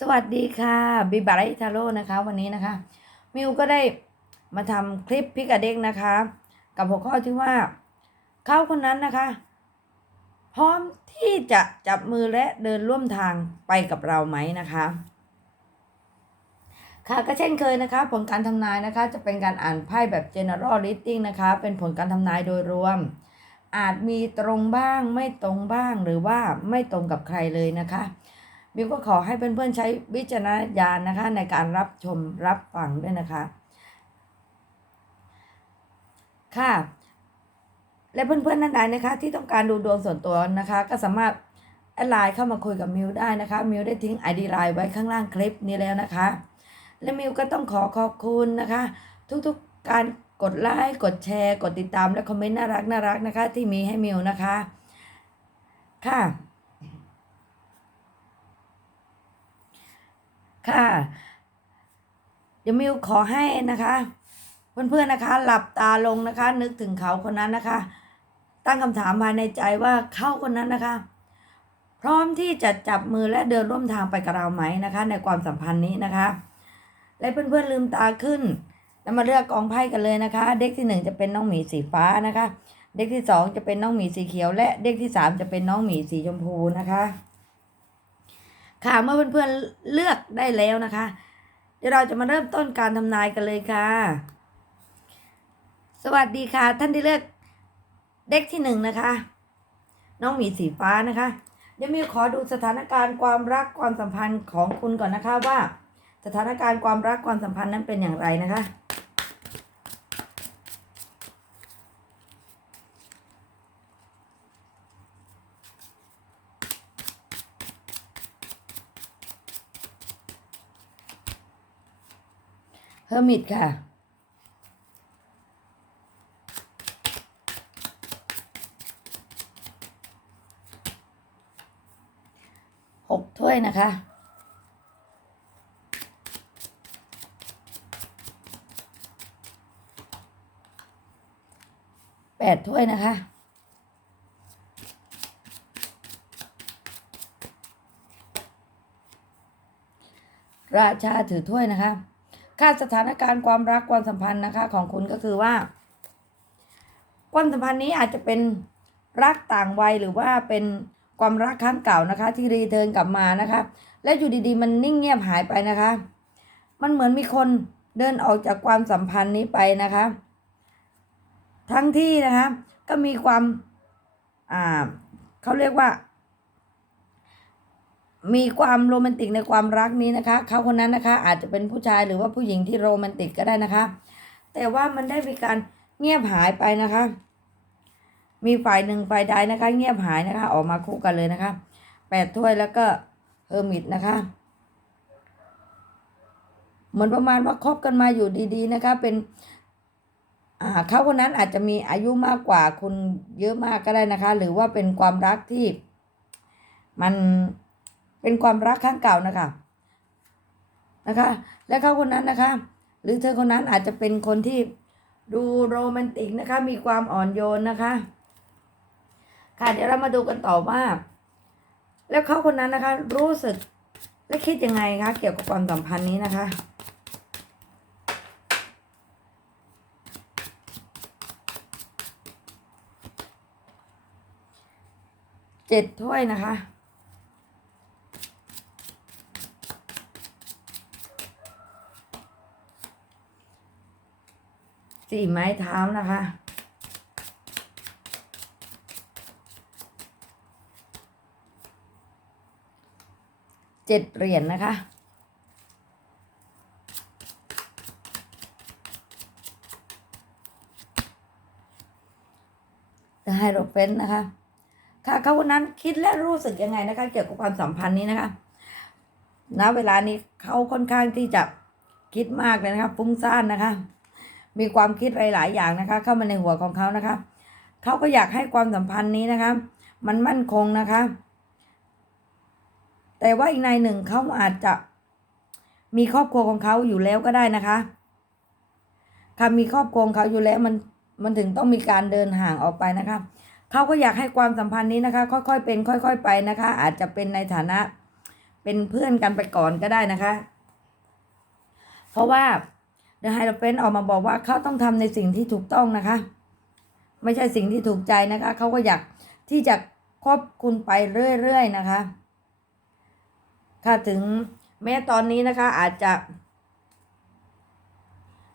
สวัสดีค่ะบิบาริทาโร่นะคะ วันนี้นะคะ มิวก็ได้มาทำคลิปพิกาเด็กนะคะ กับหัวข้อที่ว่าเขาคนนั้นนะคะ พร้อมที่จะจับมือและเดินร่วมทางไปกับเราไหมนะคะ ค่ะก็เช่นเคยนะคะ ผลการทำนายนะคะ จะเป็นการอ่านไพ่แบบ general reading นะคะ เป็นผลการทำนายโดยรวม อาจมีตรงบ้างไม่ตรงบ้างหรือว่าไม่ตรงกับใครเลยนะคะ บิวก็ขอให้เพื่อนๆใช้วิจารณญาณนะคะ ในการรับชมรับฟังด้วยนะคะ ค่ะ และเพื่อนๆท่านใดนะคะ ที่ต้องการดูดวงส่วนตัวนะคะ ก็สามารถแอดไลน์เข้ามาคุยกับมิวได้นะคะ มิวได้ทิ้ง ID ไลน์ไว้ข้างล่างคลิปนี้แล้วนะคะ และมิวก็ต้องขอขอบคุณนะคะ ทุกๆการกดไลค์กดแชร์ กดติดตามและคอมเมนต์น่ารักน่ารักนะคะ ที่มีให้มิวนะคะ ค่ะ ค่ะ เดี๋ยวมิวขอให้นะคะเพื่อนๆนะคะ หลับตาลงนะคะ นึกถึงเขาคนนั้นนะคะ ตั้งคำถามภายในใจว่าเขาคนนั้นนะคะ พร้อมที่จะจับมือและเดินร่วมทางไปกับเราไหมนะคะ ในความสัมพันธ์นี้นะคะ และเพื่อนๆลืมตาขึ้นแล้วมาเลือกกองไพ่กันเลยนะคะ เด็กที่หนึ่งจะเป็นน้องหมีสีฟ้านะคะ เด็กที่สองจะเป็นน้องหมีสีเขียว และเด็กที่สามจะเป็นน้องหมีสีชมพูนะคะ ค่ะเมื่อเพื่อนๆเลือกได้แล้วนะคะ เดี๋ยวเราจะมาเริ่มต้นการทำนายกันเลยค่ะ สวัสดีค่ะ ท่านที่เลือกเด็กที่หนึ่งนะคะ น้องหมีสีฟ้านะคะ เดี๋ยวมิวขอดูสถานการณ์ความรักความสัมพันธ์ของคุณก่อนนะคะว่า สถานการณ์ความรักความสัมพันธ์นั้นเป็นอย่างไรนะคะ เฮอร์มิตค่ะ หกถ้วยนะคะแปดถ้วยนะคะราชาถือถ้วยนะคะ ค่าสถานการณ์ความรักความสัมพันธ์นะคะ ของคุณก็คือว่า ความสัมพันธ์นี้อาจจะเป็นรักต่างวัยหรือว่าเป็นความรักครั้งเก่านะคะ ที่รีเทิร์นกลับมานะคะ และอยู่ดีๆ มันนิ่งเงียบหายไปนะคะ มันเหมือนมีคนเดินออกจากความสัมพันธ์นี้ไปนะคะ ทั้งที่นะคะ ก็มีความอ่าเขาเรียกว่า มีความโรแมนติกในความรักนี้นะคะ เขาคนนั้นนะคะ อาจจะเป็นผู้ชายหรือว่าผู้หญิงที่โรแมนติกก็ได้นะคะ แต่ว่ามันได้มีการเงียบหายไปนะคะ มีฝ่ายหนึ่งฝ่ายใดนะคะ เงียบหายนะคะ ออกมาคู่กันเลยนะคะแปดถ้วยแล้วก็เฮอร์มิตนะคะเหมือนประมาณว่าคบกันมาอยู่ดีๆนะคะ เป็นอ่าเขาคนนั้นอาจจะมีอายุมากกว่าคุณเยอะมากก็ได้นะคะ หรือว่าเป็นความรักที่มัน เป็นความรักครั้งเก่านะคะนะคะ และเขาคนนั้นนะคะ หรือเธอคนนั้นอาจจะเป็นคนที่ดูโรแมนติกนะคะ มีความอ่อนโยนนะคะค่ะเดี๋ยวเรามาดูกันต่อว่า แล้วเขาคนนั้นนะคะ รู้สึกและคิดยังไงคะเกี่ยวกับความสัมพันธ์นี้นะคะเจ็ดถ้วยนะคะ สี่ไม้เท้านะคะ เจ็ดเหรียญนะคะจะให้เราเป็นนะคะ ค่ะเขาคนนั้นคิดและรู้สึกยังไงนะคะ เกี่ยวกับความสัมพันธ์นี้นะคะณเวลานี้เขาค่อนข้างที่จะคิดมากเลยนะคะฟุ้งซ่านนะคะ มีความคิดหลาย ๆ อย่างนะคะ เข้ามาในหัวของเขานะคะเขาก็อยากให้ความสัมพันธ์นี้นะคะ มันมั่นคงนะคะ แต่ว่าอีกในหนึ่งเขาอาจจะมีครอบครัวของเขาอยู่แล้วก็ได้นะคะค่ะมีครอบครัวของเขาอยู่แล้วมันมันถึงต้องมีการเดินห่างออกไปนะคะเขาก็อยากให้ความสัมพันธ์นี้นะคะ ค่อย ๆ เป็น ค่อย ๆ ไปนะคะ อาจจะเป็นในฐานะเป็นเพื่อนกันไปก่อนก็ได้นะคะ เพราะว่า เดอะไฮโ o เฟนออกมาบอกว่าเขาต้องทำในสิ่งที่ถูกต้องนะคะ ไม่ใช่สิ่งที่ถูกใจนะคะเขาก็อยากที่จะคบคุณไปเรื่อยๆนะคะค่ะถึงแม้ตอนนี้นะคะอาจจะ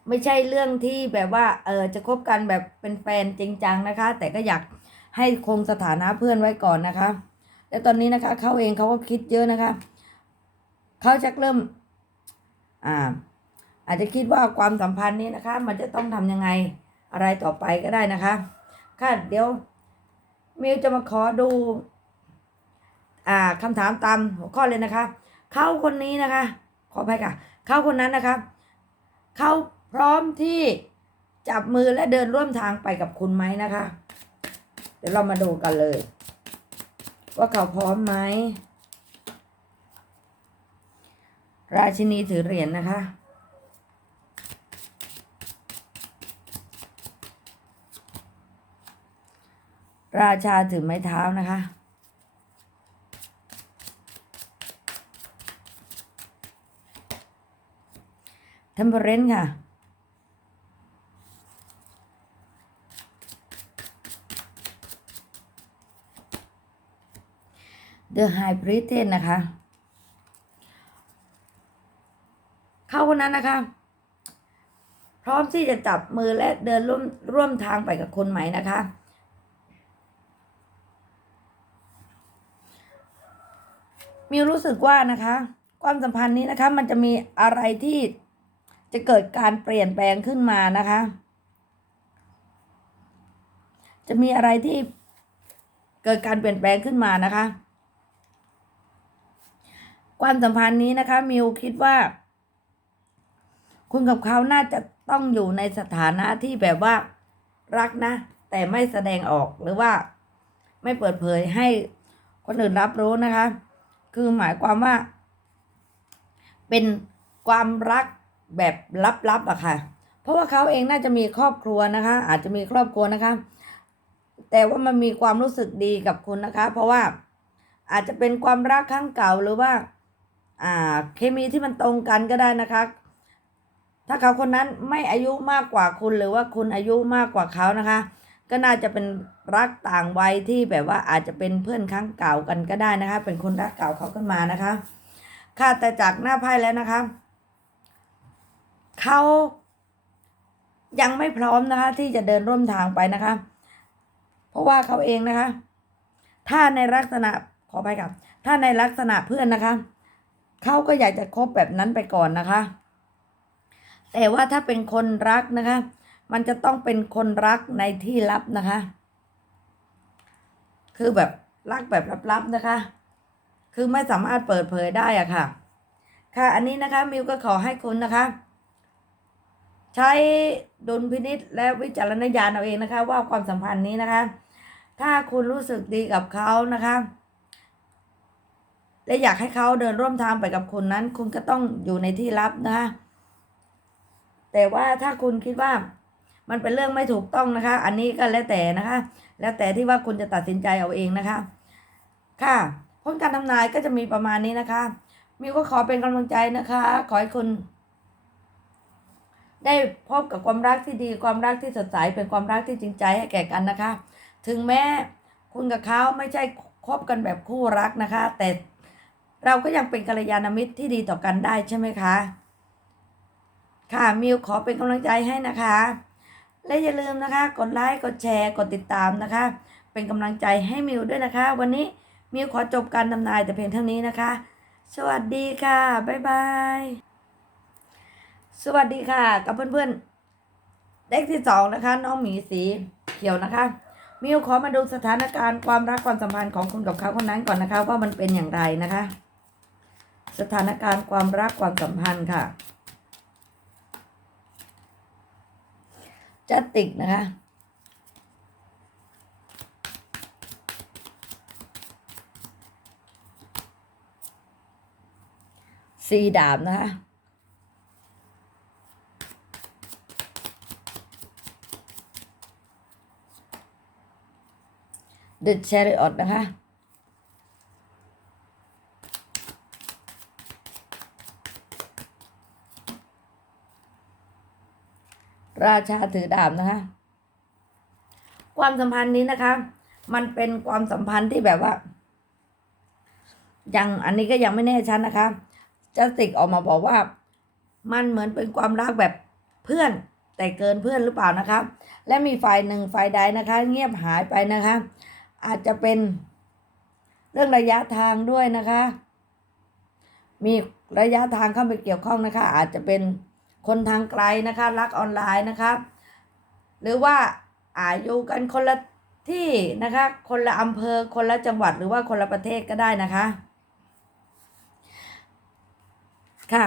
ไม่ใช่เรื่องที่แบบว่าเออจะคบกันแบบเป็นแฟนจริงจังนะคะ แต่ก็อยากให้คงสถานะเพื่อนไว้ก่อนนะคะ แล้วตอนนี้นะคะเขาเองเขาก็คิดเยอะนะคะเขาจะเริ่ม อ่า อาจจะคิดว่าความสัมพันธ์นี้นะคะ มันจะต้องทำยังไงอะไรต่อไปก็ได้นะคะ ค่ะเดี๋ยวมิวจะมาขอดู อ่าคำถามตามหัวข้อเลยนะคะ เขาคนนี้นะคะ ขออภัยค่ะ เขาคนนั้นนะคะ เขาพร้อมที่จับมือและเดินร่วมทางไปกับคุณไหมนะคะ เดี๋ยวเรามาดูกันเลย ว่าเขาพร้อมไหมราชินีถือเหรียญนะคะ ราชาถือไม้เท้านะคะ เทมเพเรนค่ะ The High Priestess นะคะ เข้าคนนั้นนะคะ พร้อมที่จะจับมือและเดินร่วมร่วมทางไปกับคนใหม่นะคะ มิวรู้สึกว่านะคะ ความสัมพันธ์นี้นะคะ มันจะมีอะไรที่จะเกิดการเปลี่ยนแปลงขึ้นมานะคะ จะมีอะไรที่เกิดการเปลี่ยนแปลงขึ้นมานะคะ ความสัมพันธ์นี้นะคะมิวคิดว่า คุณกับเขาน่าจะต้องอยู่ในสถานะที่แบบว่ารักนะ แต่ไม่แสดงออกหรือว่าไม่เปิดเผยให้คนอื่นรับรู้นะคะ คือหมายความว่า เป็นความรักแบบลับๆอะค่ะ เพราะว่าเขาเองน่าจะมีครอบครัวนะคะ อาจจะมีครอบครัวนะคะ แต่ว่ามันมีความรู้สึกดีกับคุณนะคะ เพราะว่าอาจจะเป็นความรักครั้งเก่าหรือว่า อ่า เคมีที่มันตรงกันก็ได้นะคะ ถ้าเขาคนนั้นไม่อายุมากกว่าคุณหรือว่าคุณอายุมากกว่าเขานะคะ ก็น่าจะเป็นรักต่างวัยที่แบบว่าอาจจะเป็นเพื่อนครั้งเก่ากันก็ได้นะคะ เป็นคนรักเก่าเขาขึ้นมานะคะ ค่ะแต่จากหน้าไพ่แล้วนะคะเขายังไม่พร้อมนะคะ ที่จะเดินร่วมทางไปนะคะ เพราะว่าเขาเองนะคะ ถ้าในลักษณะขอไปครับ ถ้าในลักษณะเพื่อนนะคะเขาก็อยากจะคบแบบนั้นไปก่อนนะคะ แต่ว่าถ้าเป็นคนรักนะคะ มันจะต้องเป็นคนรักในที่ลับนะคะ คือแบบรักแบบลับๆนะคะ คือไม่สามารถเปิดเผยได้อะค่ะ ค่ะ อันนี้นะคะมิวก็ขอให้คุณนะคะ ใช้ดุลพินิษและวิจารณญาณเอาเองนะคะ ว่าความสัมพันธ์นี้นะคะ ถ้าคุณรู้สึกดีกับเขานะคะและอยากให้เขาเดินร่วมทางไปกับคุณนั้น คุณก็ต้องอยู่ในที่ลับนะคะแต่ว่าถ้าคุณคิดว่า มันเป็นเรื่องไม่ถูกต้องนะคะ อันนี้ก็แล้วแต่นะคะ แล้วแต่ที่ว่าคุณจะตัดสินใจเอาเองนะคะ ค่ะผลการทำนายก็จะมีประมาณนี้นะคะ มิวก็ขอเป็นกำลังใจนะคะ ขอให้คุณ ได้พบกับความรักที่ดีความรักที่สดใสเป็นความรักที่จริงใจให้แก่กันนะคะ ถึงแม้คุณกับเขาไม่ใช่คบกันแบบคู่รักนะคะ แต่เราก็ยังเป็นกัลยาณมิตรที่ดีต่อกันได้ใช่ไหมคะ ค่ะมิวขอเป็นกำลังใจให้นะคะ และอย่าลืมนะคะ กดไลค์กดแชร์ กดติดตามนะคะ เป็นกำลังใจให้มิวด้วยนะคะ วันนี้มิวขอจบการทำนายแต่เพียงเท่านี้นะคะ สวัสดีค่ะ บ๊ายบาย สวัสดีค่ะ กับเพื่อนๆเด็กที่สองนะคะ น้องหมีสีเขียวนะคะมิวขอมาดูสถานการณ์ความรักความสัมพันธ์ของคุณกับเขาคนนั้นก่อนนะคะ ว่ามันเป็นอย่างไรนะคะ สถานการณ์ความรักความสัมพันธ์ค่ะ จัดติกนะคะสีดาบนะคะ The Chariot นะคะ ราชาถือดาบนะคะ ความสัมพันธ์นี้นะคะ มันเป็นความสัมพันธ์ที่แบบว่ายังอันนี้ก็ยังไม่แน่ชัดนะคะจัสติกออกมาบอกว่า มันเหมือนเป็นความรักแบบเพื่อนแต่เกินเพื่อนหรือเปล่านะคะ และมีฝ่ายหนึ่งฝ่ายใดนะคะ เงียบหายไปนะคะ อาจจะเป็นเรื่องระยะทางด้วยนะคะ มีระยะทางเข้าไปเกี่ยวข้องนะคะ อาจจะเป็น คนทางไกลนะคะรักออนไลน์นะคะหรือว่าอายุกันคนละที่นะคะคนละอำเภอคนละจังหวัดหรือว่าคนละประเทศก็ได้นะคะค่ะ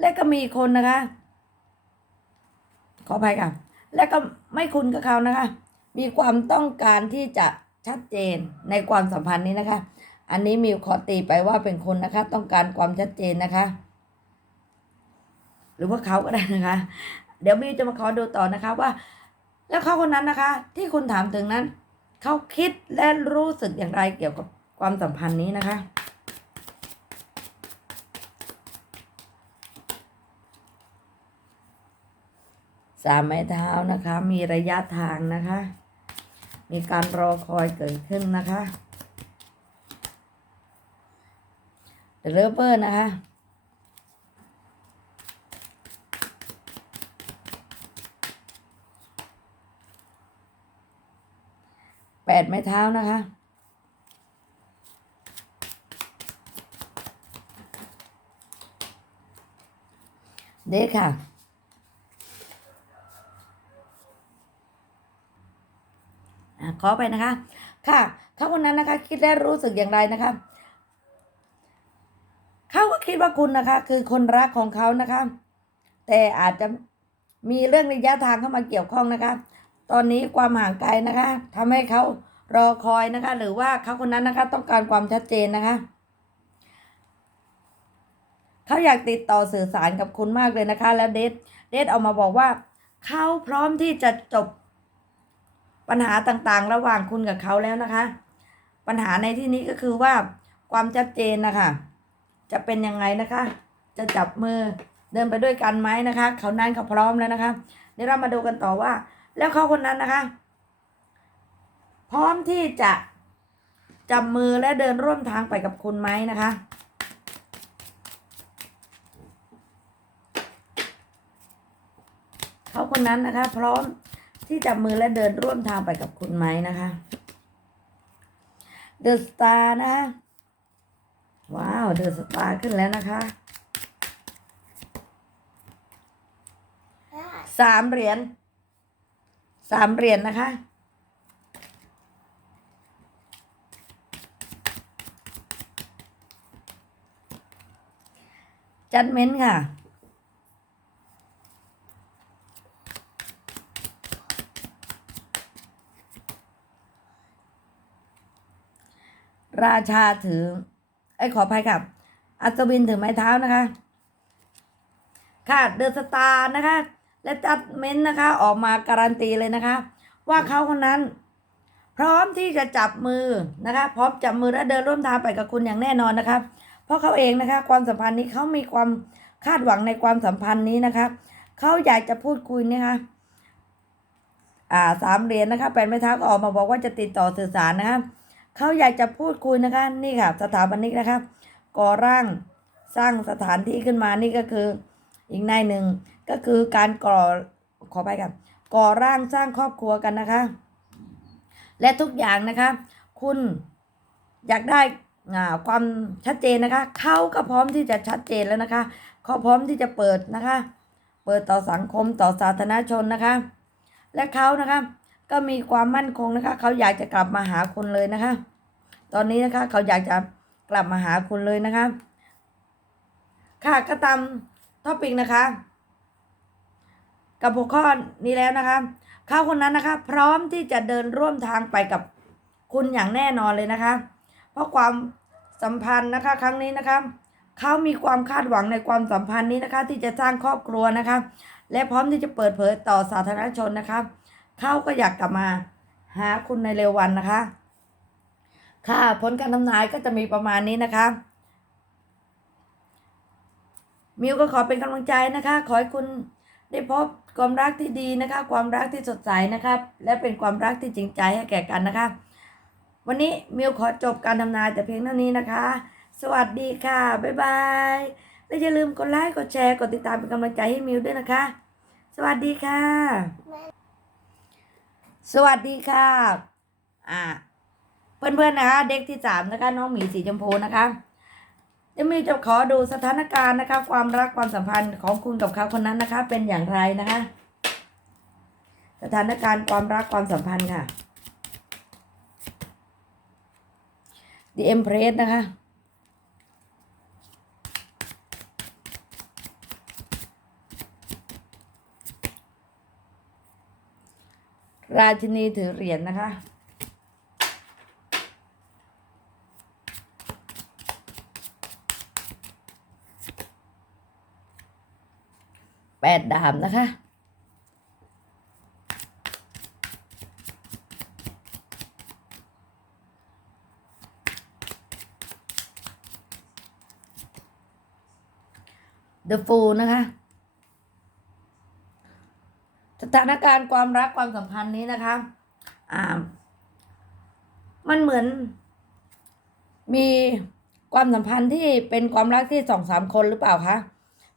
และก็มีคนนะคะ ขออภัยค่ะ และก็ไม่คุ้นกับเขานะคะ มีความต้องการที่จะชัดเจนในความสัมพันธ์นี้นะคะ อันนี้มิวขอตีไปว่าเป็นคนนะคะ ต้องการความชัดเจนนะคะ หรือว่าเขาก็ได้นะคะ เดี๋ยวมิวจะมาขอดูต่อนะคะว่า แล้วเขาคนนั้นนะคะ ที่คุณถามถึงนั้น เขาคิดและรู้สึกอย่างไรเกี่ยวกับความสัมพันธ์นี้นะคะสามไม้เท้านะคะ มีระยะทางนะคะ มีการรอคอยเกิดขึ้นนะคะเดลเปอร์นะคะ แปดไม้เท้านะคะ เด็กค่ะ ขอไปนะคะ ค่ะเขาคนนั้นนะคะ คิดและรู้สึกอย่างไรนะคะเขาก็คิดว่าคุณนะคะ คือคนรักของเขานะคะ แต่อาจจะมีเรื่องระยะทางเข้ามาเกี่ยวข้องนะคะ ตอนนี้ความห่างไกลนะคะทำให้เขารอคอยนะคะ หรือว่าเขาคนนั้นนะคะ ต้องการความชัดเจนนะคะเขาอยากติดต่อสื่อสารกับคุณมากเลยนะคะ แล้วเดทเดทออกมาบอกว่าเขาพร้อมที่จะจบปัญหาต่างๆ ระหว่างคุณกับเขาแล้วนะคะ ปัญหาในที่นี้ก็คือว่าความชัดเจนนะคะจะเป็นยังไงนะคะ จะจับมือเดินไปด้วยกันไหมนะคะ เขานั้นเขาพร้อมแล้วนะคะเดี๋ยวเรามาดูกันต่อว่า แล้วเขาคนนั้นนะคะ พร้อมที่จะจับมือและเดินร่วมทางไปกับคุณไหมนะคะเขาคนนั้นนะคะ พร้อมที่จับมือและเดินร่วมทางไปกับคุณไหมนะคะเดอะสตาร์นะคะว้าวเดอะสตาร์ขึ้นแล้วนะคะสามเหรียญ สามเหรียญนะคะ จัดเม้นค่ะ ราชาถือ ไอ้ขออภัยครับ อัศวินถือไม้เท้านะคะค่ะเดอะสตาร์นะคะ และจัดเม้นต์นะคะออกมาการันตีเลยนะคะ ว่าเขาคนนั้น พร้อมที่จะจับมือนะคะ พร้อมจับมือและเดินร่วมทางไปกับคุณอย่างแน่นอนนะคะ เพราะเขาเองนะคะ ความสัมพันธ์นี้เขามีความคาดหวังในความสัมพันธ์นี้นะคะเขาอยากจะพูดคุยนะคะอ่าสามเหรียญนะคะแปดไม้เท้าก็ออกมาบอกว่าจะติดต่อสื่อสารนะคะเขาอยากจะพูดคุยนะคะ นี่ค่ะ สถาปนิกนะคะ ก่อร่างสร้างสถานที่ขึ้นมานี่ก็คือ อีกในหนึ่งก็คือการก่อขอไปครับก่อร่างสร้างครอบครัวกันนะคะ และทุกอย่างนะคะ คุณอยากได้อ่าความชัดเจนนะคะเขาก็พร้อมที่จะชัดเจนแล้วนะคะเขาพร้อมที่จะเปิดนะคะ เปิดต่อสังคมต่อสาธารณชนนะคะ และเขานะคะก็มีความมั่นคงนะคะเขาอยากจะกลับมาหาคุณเลยนะคะ ตอนนี้นะคะเขาอยากจะกลับมาหาคุณเลยนะคะ ค่ะก็ตาม ท็อปิกนะคะ กับหัวข้อนี้แล้วนะคะ เขาคนนั้นนะคะ พร้อมที่จะเดินร่วมทางไปกับคุณอย่างแน่นอนเลยนะคะ เพราะความสัมพันธ์นะคะ ครั้งนี้นะคะเขามีความคาดหวังในความสัมพันธ์นี้นะคะ ที่จะสร้างครอบครัวนะคะ และพร้อมที่จะเปิดเผยต่อสาธารณชนนะคะเขาก็อยากกลับมาหาคุณในเร็ววันนะคะ ค่ะผลการทำนายก็จะมีประมาณนี้นะคะ มิวก็ขอเป็นกำลังใจนะคะ ขอให้คุณได้พบความรักที่ดีนะคะ ความรักที่สดใสนะครับ และเป็นความรักที่จริงใจให้แก่กันนะคะ วันนี้มิวขอจบการทำนายแต่เพียงเท่านี้นะคะ สวัสดีค่ะ บ๊ายบาย และอย่าลืมกดไลค์ กดแชร์ กดติดตามเป็นกำลังใจให้มิวด้วยนะคะ สวัสดีค่ะ สวัสดีค่ะ อ่าเพื่อนๆนะคะ เด็กที่สามนะคะ น้องหมีสีชมพูนะคะ เดี๋ยวมิวจะขอดูสถานการณ์นะคะ ความรักความสัมพันธ์ของคุณกับเขาคนนั้นนะคะ เป็นอย่างไรนะคะ สถานการณ์ความรักความสัมพันธ์ค่ะ The Empress นะคะราชินีถือเหรียญนะคะ ดดาบนะคะ The Fool นะคะ สถานการณ์ความรักความสัมพันธ์นี้นะคะ อ่า มันเหมือน มีความสัมพันธ์ที่เป็นความรักที่สองสามคนหรือเปล่าคะ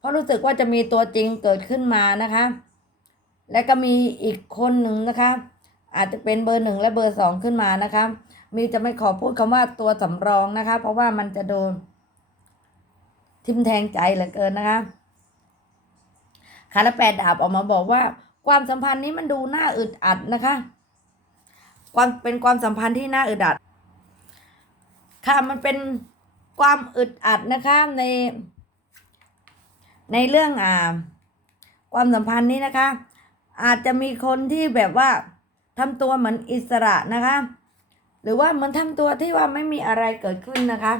ราะรู้สึกว่าจะมีตัวจริงเกิดขึ้นมานะคะ และก็มีอีกคนหนึ่งนะคะ อาจจะเป็นเบอร์หนึ่งและเบอร์สองขึ้นมานะคะ มีจะไม่ขอพูดคำว่าตัวสำรองนะคะ เพราะว่ามันจะโดน ทิมแทงใจเหลือเกินนะคะคาราแปดดาบออกมาบอกว่า ความสัมพันธ์นี้มันดูน่าอึดอัดนะคะ ความเป็นความสัมพันธ์ที่น่าอึดอัด ค่ะมันเป็นความอึดอัดนะคะใน ในเรื่องอ่าความสัมพันธ์นี้นะคะ อาจจะมีคนที่แบบว่าทำตัวเหมือนอิสระนะคะ หรือว่าเหมือนทำตัวที่ว่าไม่มีอะไรเกิดขึ้นนะคะ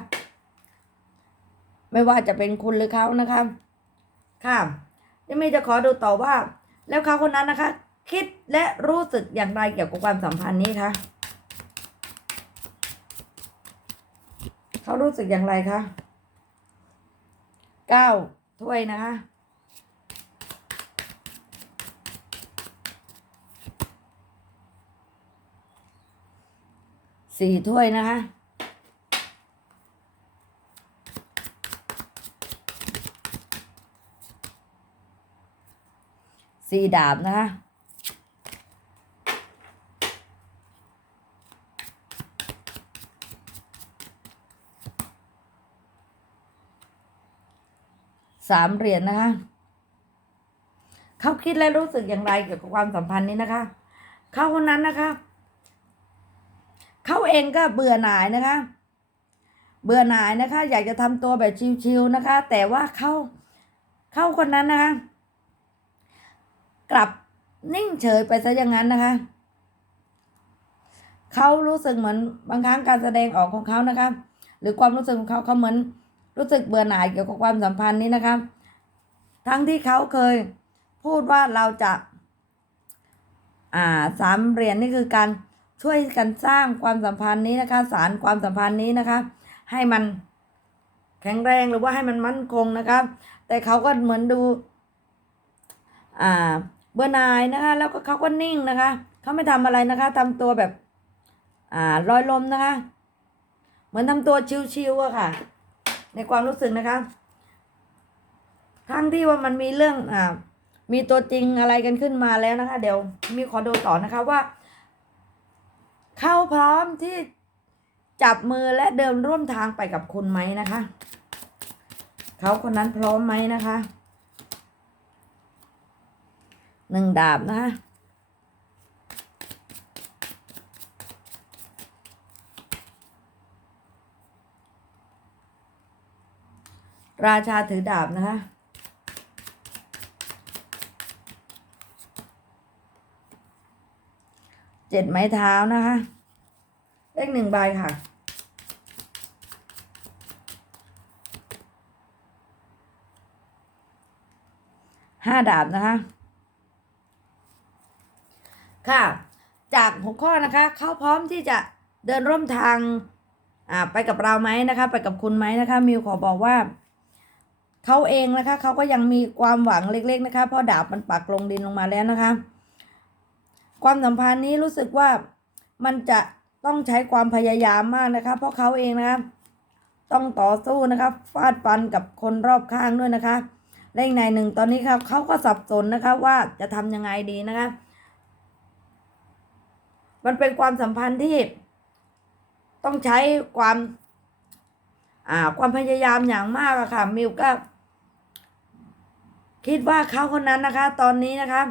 ไม่ว่าจะเป็นคุณหรือเขานะคะ ค่ะยังมีจะขอดูต่อว่า แล้วเขาคนนั้นนะคะ คิดและรู้สึกอย่างไรเกี่ยวกับความสัมพันธ์นี้คะเขารู้สึกอย่างไรคะเก้า ถ้วยนะคะ สี่ถ้วยนะคะสี่ดาบนะคะ สามเหรียญนะคะเขาคิดและรู้สึกอย่างไรเกี่ยวกับความสัมพันธ์นี้นะคะ เขาคนนั้นนะคะ เขาเองก็เบื่อหน่ายนะคะ เบื่อหน่ายนะคะ อยากจะทำตัวแบบชิวๆนะคะ แต่ว่าเขาเขาคนนั้นนะคะ กลับนิ่งเฉยไปซะอย่างนั้นนะคะเขารู้สึกเหมือนบางครั้งการแสดงออกของเขานะคะ หรือความรู้สึกของเขาเขาเหมือน รู้สึกเบื่อหน่ายเกี่ยวกับความสัมพันธ์นี้นะคะ ทั้งที่เขาเคยพูดว่าเราจะ อ่าสามเหรียญนี่คือการช่วยกันสร้างความสัมพันธ์นี้นะคะ สารความสัมพันธ์นี้นะคะ ให้มันแข็งแรงหรือว่าให้มันมั่นคงนะคะแต่เขาก็เหมือนดู อ่า เบื่อหน่ายนะคะ แล้วก็เขาก็นิ่งนะคะเขาไม่ทำอะไรนะคะทำตัวแบบ อ่าลอยลมนะคะ เหมือนทำตัวชิวๆอะค่ะ ในความรู้สึกนะคะ ทั้งที่ว่ามันมีเรื่องอ่ามีตัวจริงอะไรกันขึ้นมาแล้วนะคะ เดี๋ยวมีขอดูต่อนะคะว่า เข้าพร้อมที่จับมือและเดินร่วมทางไปกับคุณไหมนะคะ เขาคนนั้นพร้อมไหมนะคะหนึ่งดาบนะคะ ราชาถือดาบนะคะ เจ็ดไม้เท้านะคะ เลขหนึ่งใบค่ะ ห้าดาบนะคะ ค่ะ จากหัวข้อนะคะ เขาพร้อมที่จะเดินร่วมทาง อ่า ไปกับเราไหมนะคะ ไปกับคุณไหมนะคะ มิวขอบอกว่า เขาเองนะคะเขาก็ยังมีความหวังเล็ก ๆ นะคะเพราะดาบมันปักลงดินลงมาแล้วนะคะ ความสัมพันธ์นี้รู้สึกว่ามันจะต้องใช้ความพยายามมากนะคะ เพราะเขาเองนะคะต้องต่อสู้นะคะฟาดฟันกับคนรอบข้างด้วยนะคะและอีกในหนึ่งตอนนี้ครับเขาก็สับสนนะคะว่าจะทำยังไงดีนะคะ มันเป็นความสัมพันธ์ที่ ต้องใช้ความ อ่า ความพยายามอย่างมากอะค่ะมิวก็ คิดว่าเขาคนนั้นนะคะ ตอนนี้นะคะ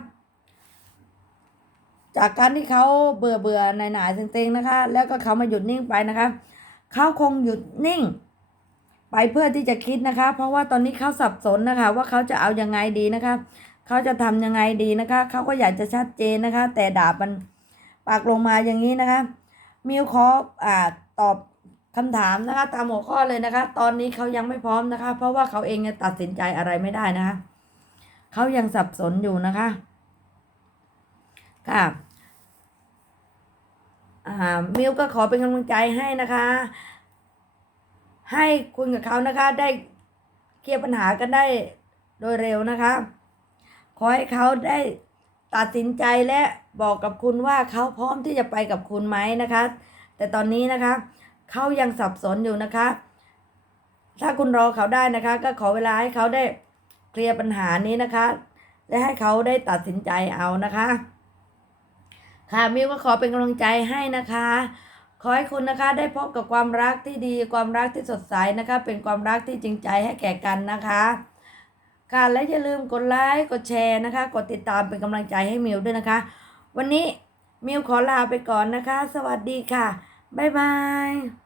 จากการที่เขาเบื่อเบื่อหน่ายหน่ายเซ็งๆนะคะ แล้วก็เขามาหยุดนิ่งไปนะคะเขาคงหยุดนิ่ง ไปเพื่อที่จะคิดนะคะ เพราะว่าตอนนี้เขาสับสนนะคะ ว่าเขาจะเอายังไงดีนะคะเขาจะทำยังไงดีนะคะเขาก็อยากจะชัดเจนนะคะ แต่ดาบมันปากลงมาอย่างนี้นะคะ มิวขออ่าตอบคำถามนะคะ ตามหัวข้อเลยนะคะ ตอนนี้เขายังไม่พร้อมนะคะ เพราะว่าเขาเองตัดสินใจอะไรไม่ได้นะคะ เขายังสับสนอยู่นะคะ ค่ะอ่ามิวก็ขอเป็นกำลังใจให้นะคะ ให้คุณกับเขานะคะได้เคลียร์ปัญหากันได้โดยเร็วนะคะ ขอให้เขาได้ตัดสินใจและบอกกับคุณว่าเขาพร้อมที่จะไปกับคุณไหมนะคะ แต่ตอนนี้นะคะเขายังสับสนอยู่นะคะ ถ้าคุณรอเขาได้นะคะ ก็ขอเวลาให้เขาได้ เคลียร์ปัญหานี้นะคะและให้เขาได้ตัดสินใจเอานะคะ ค่ะมิวก็ขอเป็นกำลังใจให้นะคะ ขอให้คุณนะคะได้พบกับความรักที่ดีความรักที่สดใสนะคะ เป็นความรักที่จริงใจให้แก่กันนะคะค่ะและอย่าลืมกดไลค์กดแชร์นะคะ กดติดตามเป็นกำลังใจให้มิวด้วยนะคะ วันนี้มิวขอลาไปก่อนนะคะ สวัสดีค่ะ บ๊ายบาย